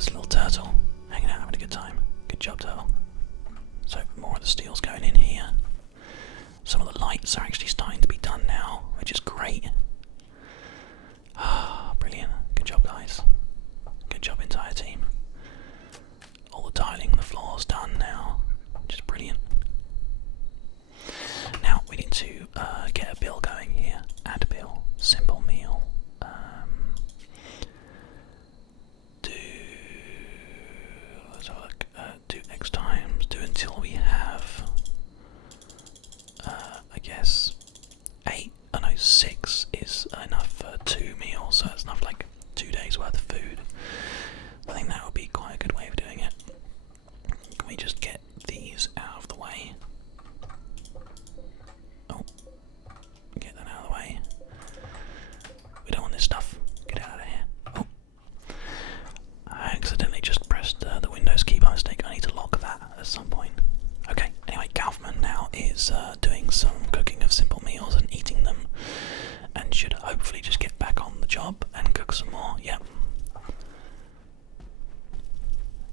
there's a little turtle hanging out having a good time. Good job, turtle. So more of the steel's going in here. Some of the lights are actually starting to be done now, which is great. Ah, brilliant. Good job, guys. Good job, entire team. All the tiling, the floor's done now, which is brilliant. Now we need to get a bill going here. Add bill, simple meal. Let's have a look. Do X times. Do until we have, I guess, 8. Oh no, 6 is enough for 2 meals. So that's enough, like 2 days worth of food. I think that would be quite a good way of doing it. Can we just get these out of the way? Oh, get that out of the way. We don't want this stuff. Get out of here. Oh, I accidentally just pressed the Windows key by mistake. I need to lock that at some point. Okay, anyway, Kaufman now is doing some cooking of simple meals and eating them, and should hopefully just get back on the job and cook some more. Yep.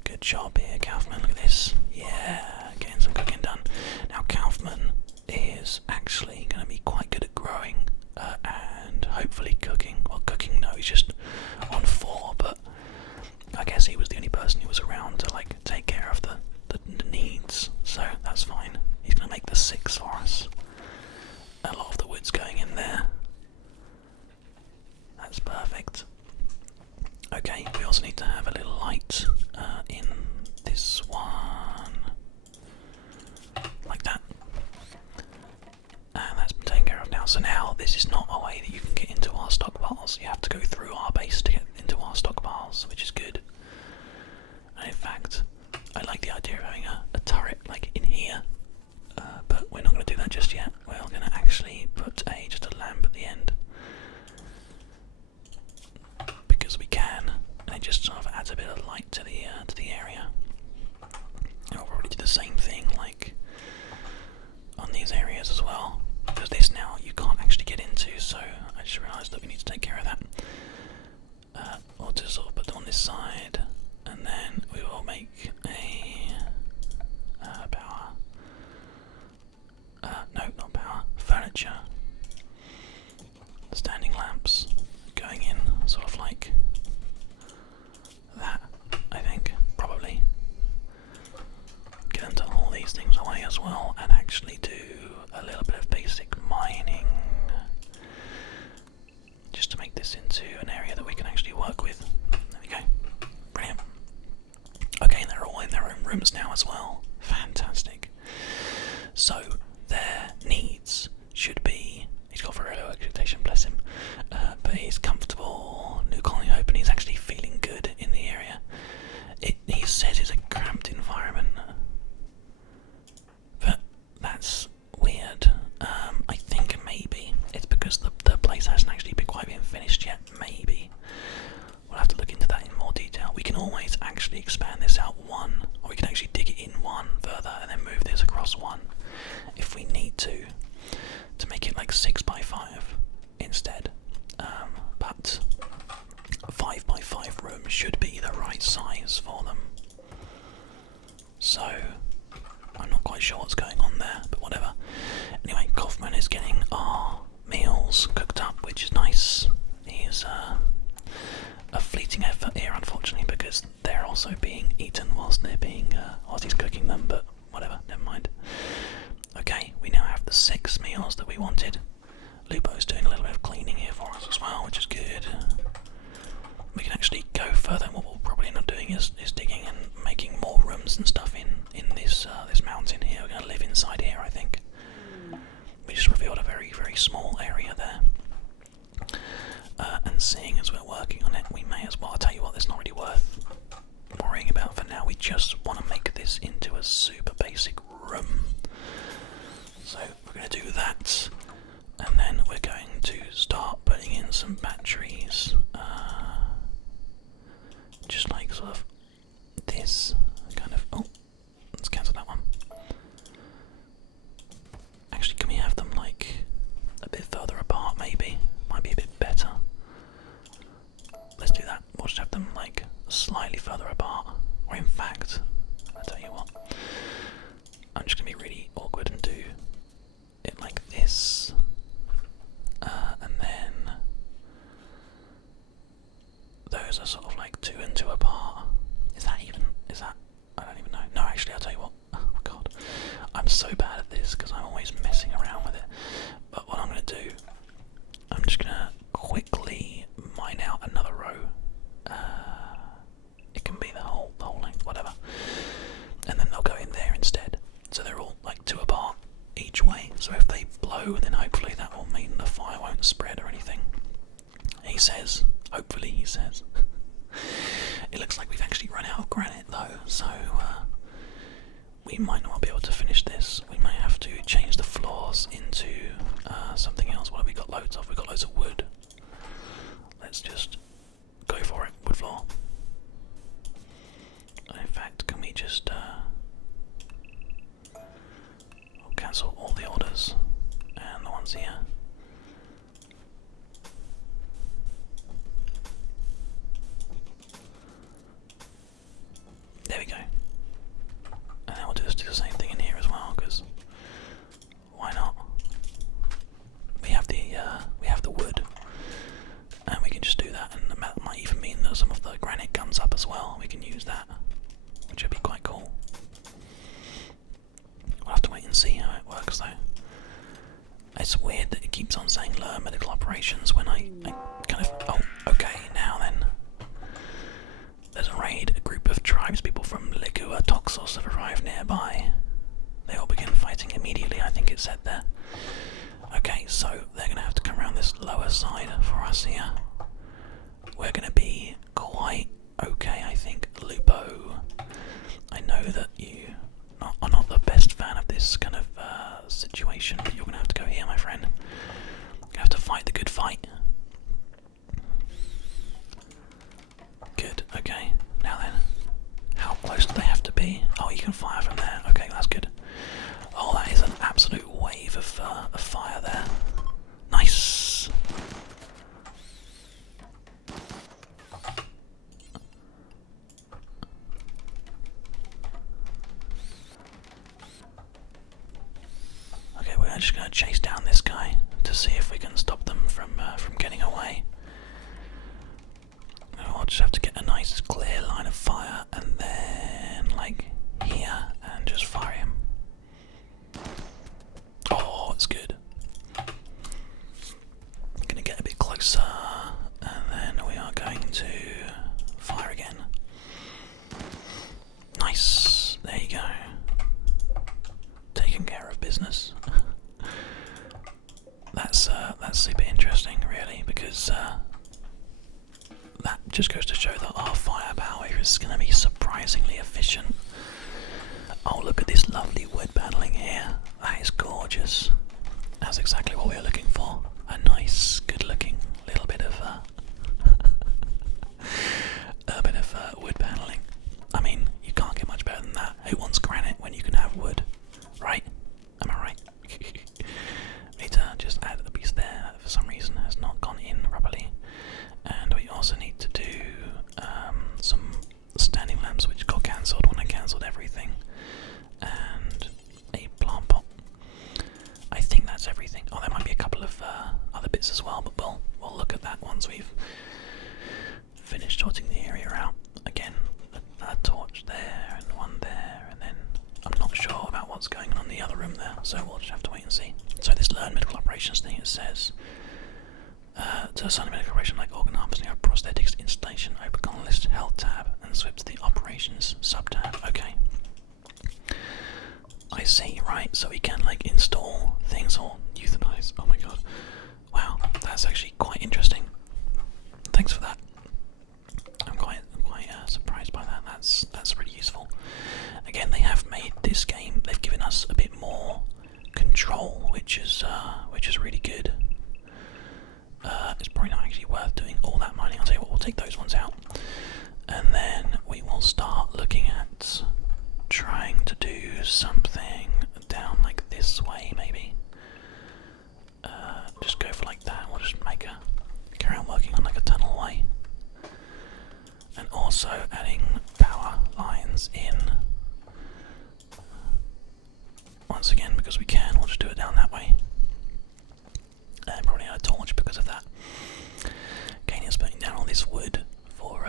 Good job here, Kaufman. Look at this. Yeah, getting some cooking done. Now, Kaufman is actually going to be quite good at growing and hopefully cooking. Well, cooking, no, he's just on 4, but I guess he was the only person who was around to like take care of the needs, so that's fine. He's going to make the 6 for us. A lot of the wood's going in there. That's perfect. Okay, we also need to have a little light in this one, like that, and that's been taken care of now. So now this is not a way that you can get into our stockpiles. You have to go through our base to get into our stockpiles, which is good. And in fact, I like the idea of having a turret like in here, but we're not going to do that just yet. We're going to actually put just a lamp at the end, because we can, and it just sort of adds a bit of light to the area. And we'll probably do the same thing like on these areas as well, because this now you can't actually get into, so I just realised that we need to take care of that. We'll just sort of put them on this side, and then we will make a power. No, not power. Furniture. Standing lamps going in, sort of like that. I think probably get them to all these things away as well, and actually do a little bit of basic mining, just to make this into an area that we can actually work with. There we go. Brilliant. Okay, and they're all in their own rooms now as well. Fantastic. So their needs should be, he's got very low expectation, bless him, but he's comfortable, new colony open, he's actually feeling good in the area. He says it's a cramped environment, but that's weird. I think maybe it's because the place hasn't actually been quite been finished yet. Maybe we'll have to look into that in more detail. We can always actually expand this out 1, or we can actually dig it in 1 further and then move this across 1 if we need to make it like 6 by 5 instead. But 5 by 5 rooms should be the right size for them. So I'm not quite sure what's going on there, but whatever. Anyway, Kaufman is getting our meals cooked up, which is nice. He's a fleeting effort here, unfortunately, because they're also being eaten whilst he's cooking them, but whatever, never mind. Okay, we now have the 6 meals that we wanted. Lupo's doing a little bit of cleaning here for us as well, which is good. We can actually go further, and what we'll probably end up doing is digging and making more rooms and stuff in this mountain here. We're going to live inside here, I think. We just revealed a very, very small area there. And seeing as we're working on it, we may as well, I'll tell you what, it's not really worth worrying about for now. We just want to make this into a super basic room. So we're going to do that, and then we're going to start putting in some batteries, just like sort of this kind of, oh, let's cancel that one. Actually, can we have them like a bit further apart maybe? Might be a bit better. Let's do that. We'll just have them like slightly further apart. so bad at this because I'm always messing around with it. But what I'm going to do, I'm just going to quickly mine out another row. It can be the whole length, whatever. And then they'll go in there instead. So they're all like 2 apart each way. So if they blow, then hopefully that will mean the fire won't spread or anything. He says, hopefully he says. It looks like we've actually run out of granite though, so we might not be able to finish this. We may have to change the floors into something else. What have we got loads of? We've got loads of wood. Let's just go for it. Wood floor. In fact, can we just I'll cancel all the orders and the ones here. There we go. And then we'll just do the same thing in here as well, because why not? We have the wood, and we can just do that, and that might even mean that some of the granite comes up as well. We can use that, which would be quite cool. We'll have to wait and see how it works, though. It's weird that it keeps on saying learn medical operations when I kind of. Oh, okay, now then. There's a raid. A group of tribespeople from Ligua Toxos have arrived nearby. They all begin fighting immediately, I think it said there. Okay, so they're going to have to come around this lower side for us here. We're going to be quite okay, I think. Lupo, I know that you are not the best fan of this kind of situation, but you're going to have to go here, my friend. You're going to have to fight the good fight. Good, okay. Now then, how close do they have to be? Oh, you can fire from there. Okay, that's good. Oh, that is an absolute wave of fire there. Nice! Okay, we're just going to chase down this guy to see if we can stop them from getting away. I'll just have to get a nice clear line of fire and then like here and just fire him. Oh, it's good. Gonna get a bit closer and then we are going to fire again. Nice, there you go. Taking care of business. That's super interesting really, because that just goes to show that our firepower is going to be surprisingly efficient. Oh, look at this lovely wood paneling here. That is gorgeous. That's exactly what we were looking for. A nice, good-looking little bit of wood paneling. I mean, you can't get much better than that. Who wants granite when you can have wood? Right? Am I right? Need to just add a piece there that for some reason has not gone in properly. And we also need to do some standing lamps, which got cancelled when I cancelled everything, and a plant pot. I think that's everything. Oh, there might be a couple of other bits as well, but we'll look at that once we've finished sorting the area out. Again, a torch there and one there, and then I'm not sure about what's going on in the other room there, so we'll just have to wait and see. So this learn medical operations thing, it says. To assign a medical operation like organ harvesting or prosthetics installation, open on list health tab and switch to the operations sub tab. Okay. I see, right, so we can like install things or euthanize. Oh my god. Wow, that's actually quite interesting. Thanks for that. I'm quite surprised by that. That's pretty useful. Again, they have made this game, they've given us a bit more control, which is really good. It's probably not actually worth doing all that mining. I'll tell you what, we'll take those ones out. And then we will start looking at trying to do something down like this way, maybe. Just go for like that. We'll just carry on working on like a tunnel way. And also adding power lines in. Once again, because we can, we'll just do it down that way. And probably a torch because of that. Kania's putting down all this wood for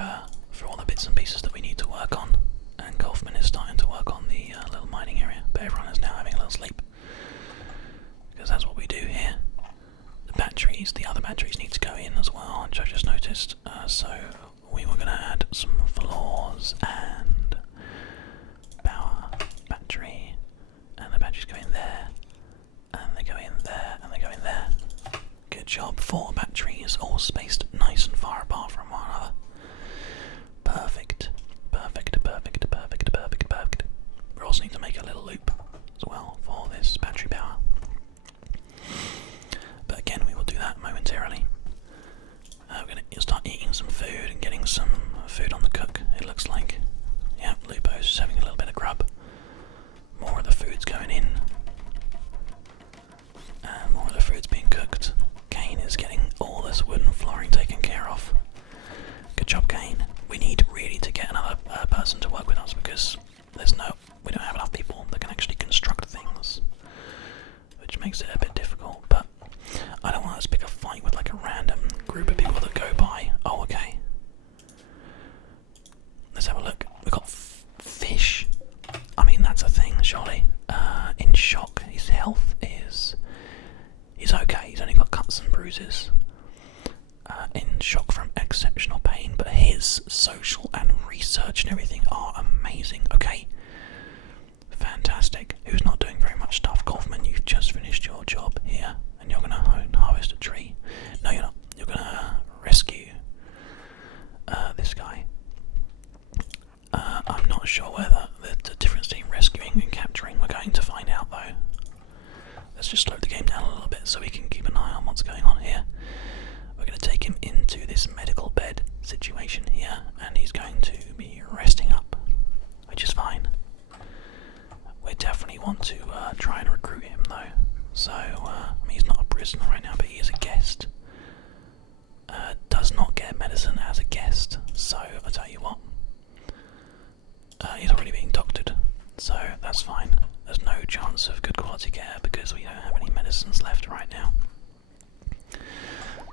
all the bits and pieces that we need to work on, and Kaufman is starting to work on the little mining area. But everyone is now having a fell asleep. Because that's what we do here. The other batteries need to go in as well, which I just noticed. So we were going to add some floors and power battery, and the batteries go in there, and they go in there, and they go in there. Good job. 4 batteries, all spaced nice and far apart from one another. Perfect. Perfect, perfect, perfect, perfect, perfect. We also need to make a little loop as well for this battery power. But again, we will do that momentarily. We're going to start eating some food and getting some food on the cook, it looks like. Yeah, Lupo's just having a little bit of grub. More of the food's going in. And more of the food's being cooked. Kane is getting all this wooden flooring taken care of. Good job, Kane. We need really to get another person to work with us because we don't have enough people that can actually construct things, which makes it a bit difficult. But I don't want to pick a fight with like a random group of people that go by. Oh, okay. Let's have a look. We've got fish. I mean, that's a thing, surely. In shock. His health is... He's okay. He's only got cuts and bruises. In shock from exceptional pain, but his social and research and everything are amazing. Okay. Fantastic. Who's not doing very much stuff? Kaufman, you've just finished your job here, and you're going to harvest a tree. No, you're not. You're going to rescue this guy. I'm not sure whether the difference between rescuing and capturing. We're going to find out though. Let's just slow the game down a little bit so we can keep an eye on what's going on here. We're going to take him into this medical bed situation here, and he's going to be resting up, which is fine. We definitely want to try and recruit him though. So, I mean, he's not a prisoner right now, but he is a guest. Does not get medicine as a guest, so I tell you what. He's already being doctored, so that's fine. There's no chance of good quality care because we don't have any medicines left right now.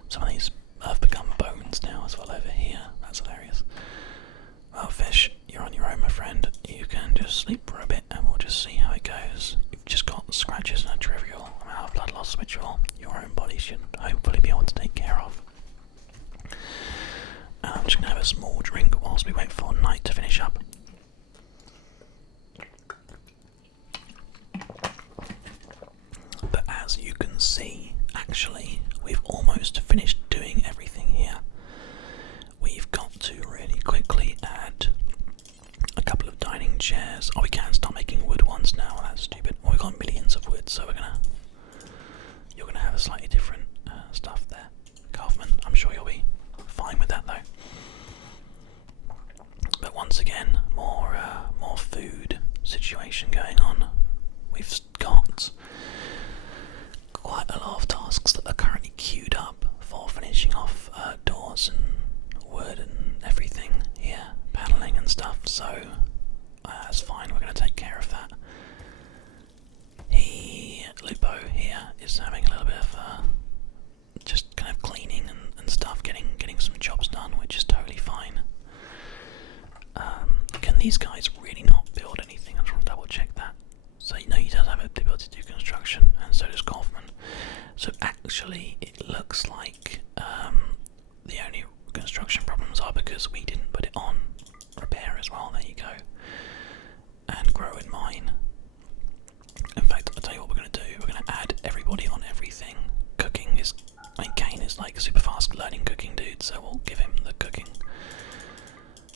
Some of these have become bones now as well over here. That's hilarious. Well, fish, you're on your own, my friend. You can just sleep for a bit and we'll just see how it goes. You've just got scratches and a trivial amount of blood loss, which your own body should hopefully be able to take care of. I'm just going to have a small drink whilst we wait for night to finish up. But as you can see, actually, we've almost finished doing everything here. We've got to really quickly add a couple of dining chairs. Oh, we can start making wood ones now. That's stupid. Well, we've got millions of wood, so you're gonna have a slightly different stuff there, Kaufman. I'm sure you'll be fine with that though. But once again, more food situation going on. We've got quite a lot of tasks that are currently queued up for finishing off doors and wood and everything here, paneling and stuff, so that's fine, we're going to take care of that. Lupo here is having a little bit of just kind of cleaning and stuff, getting some jobs done, which is totally fine. Can these guys really not build anything? I just want to double check that. So you know he does have the ability to do construction, and so does Kaufman. So actually it looks like the only construction problems are because we didn't put it on repair as well. There you go. And grow in mine. In fact, I'll tell you what we're going to do. We're going to add everybody on everything. Cooking is... I mean, Kane is like a super fast learning cooking dude, so we'll give him the cooking.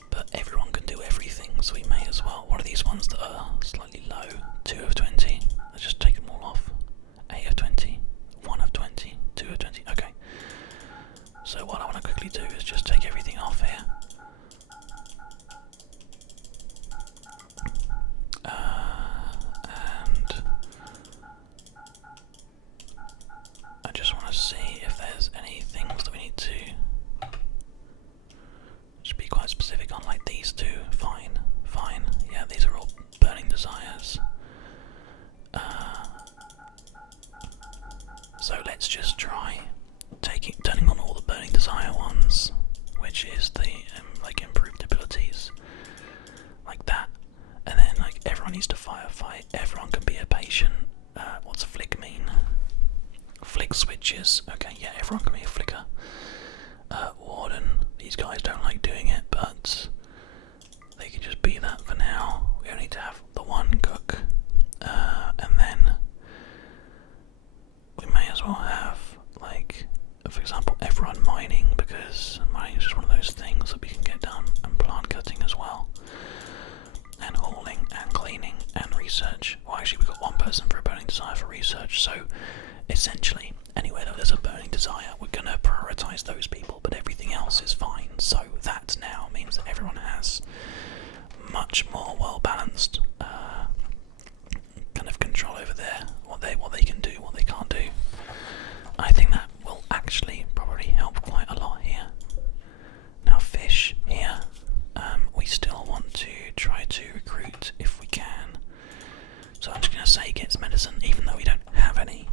But everyone can do everything, so we may as well. What are these ones that are slightly low? 2 of 20. Let's just take them all off. 8 of 20. 1 of 20. 2 of 20. Okay. So what I want to quickly do is just take everything off here. And I just want to see if there's any things that we need to just be quite specific on, like these two. Fine. Yeah, these are all burning desires. So let's just try turning on all the burning desire ones, which is the like improved abilities, like that, and then like everyone needs to firefight, everyone can be a patient, flick switches. Okay, yeah, everyone can be a flicker. Warden, these guys don't like doing it, but they can just be that for now. We only need to have the one cook, and then we may as well have, like, for example, everyone mining, because mining is just one of those things that we can get done, and plant cutting as well, and hauling, and cleaning, and research. Well, actually, we've got one person for a burning desire for research, so essentially, anywhere that there's a burning desire, we're going to prioritise those people, but everything else is fine. So that now means that everyone has much more well-balanced kind of control over there, what they can do, what they can't do. I think that will actually probably help quite a lot here. Now fish here, we still want to try to recruit if we can. So I'm just going to say he gets medicine, even though we don't have any.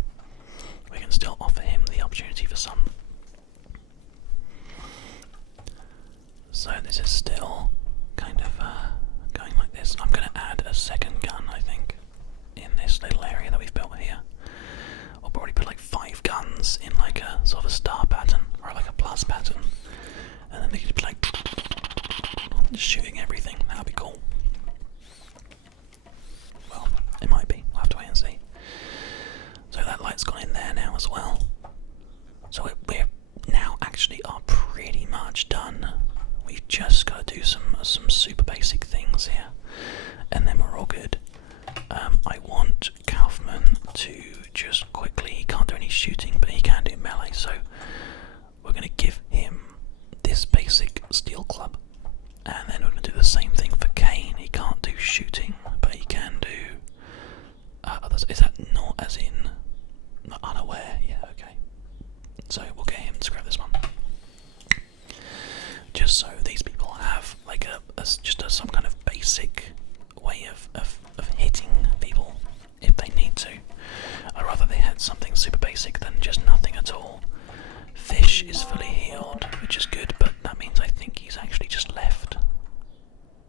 We can still offer him the opportunity for some. So this is still kind of going like this. I'm going to add a second gun, I think, in this little area that we've built here. We'll probably put like 5 guns in like a sort of a star pattern, or like a plus pattern. And then they could be like just shooting everything. That'll be cool. Well, it might be. We'll have to wait and see. So that light's gone in there now as well. So we're now actually are pretty much done. We've just got to do some super basic things here, and then we're all good. I want Kaufman to just quickly, he can't do any shooting, but he can do melee, so we're going to give him this basic steel club, and then we're going to do the same thing for Kane. He can't do shooting, but he can do others. Is that not as in unaware? Yeah, okay. So we'll get him to grab this one, just so these people have like some kind of basic way of hitting people if they need to. I'd rather they had something super basic than just nothing at all. Fish is fully healed, which is good, but that means I think he's actually just left.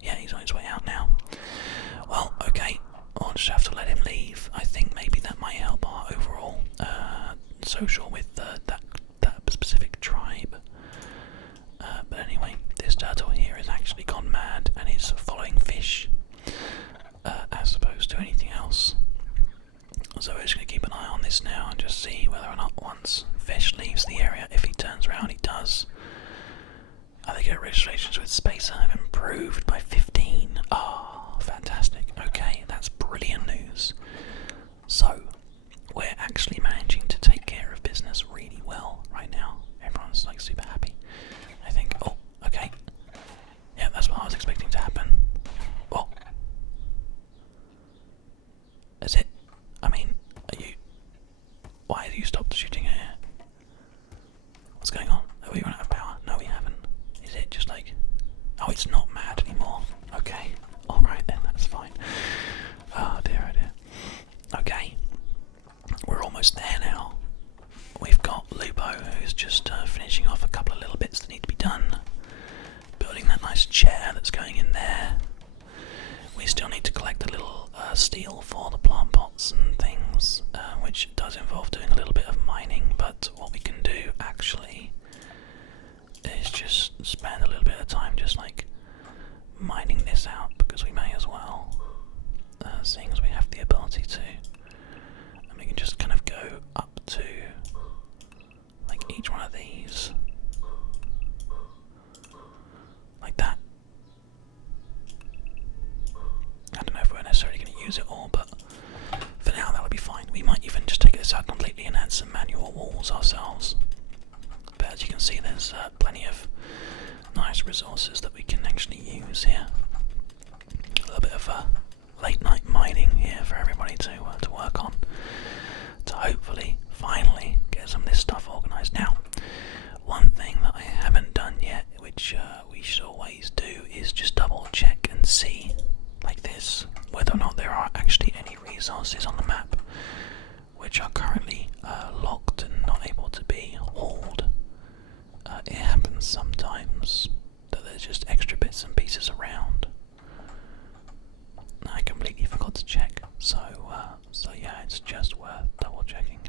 Yeah, he's on his way out now. Well, okay, I'll just have to let him leave. I think maybe that might help our overall social with that specific tribe. But anyway, this turtle here has actually gone mad and is following fish as opposed to anything else. So we're just going to keep an eye on this now and just see whether or not once fish leaves the area, if he turns around, he does. I think our registrations with Spacer have improved by 15. Oh, fantastic. Okay, that's brilliant news. So, we're actually managing to take care of business really well right now. Everyone's like super happy. I think, oh, okay. Yeah, that's what I was expecting to happen. Oh. Is it? I mean, are you... Why have you stopped shooting here? What's going on? Have we run out of power? No, we haven't. Is it just like... Oh, it's not mad anymore. Okay. Alright then, that's fine. Oh dear, oh dear. Okay. We're almost there now. We've got Lupo, who's just finishing off a couple of little bits that need to be done. Building that nice chair that's going in there. We still need to collect a little steel for the plant pots and things, which does involve doing a little bit of mining, but what we can do actually is just spend a little bit of time just like mining this out, because we may as well, seeing as we have the ability to, and we can just kind of go up to like each one of these like that. I don't know if we're necessarily going to use it all, but for now that'll be fine. We might even just take this out completely and add some manual walls ourselves. But as you can see, there's plenty of nice resources that we can actually use here. A little bit of late night mining here for everybody to work on, to hopefully finally get some of this stuff organised. Now, one thing that I haven't done yet, which we should always do, is just double check and see, like this, whether or not there are actually any resources on the map which are currently locked and not able to be hauled. It happens sometimes that there's just extra bits and pieces around. I completely forgot to check, so yeah, it's just worth double checking.